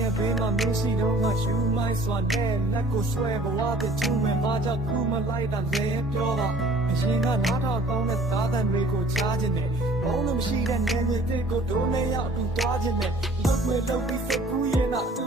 ရဲ့ဘေးမှာမင်းရှိတော့ငါယူမိုင်းစွာနဲ့လက်ကိုဆွဲဘဝပြချူမဲ့မကြောက်ခုမလိုက်တာလဲပြောတာအရင်ကနားထောင်ကောင်းတဲ့သားသံတွေကိုချားခြင်းနဲ့ဘုံလို့မရှိတဲ့နေငယ်တွေကိုဒိုးနဲ့ရောက်တူသွားခြင်းနဲ့လုတ်ွယ်လုတ်ပြီးစက်ကူးရင်တော့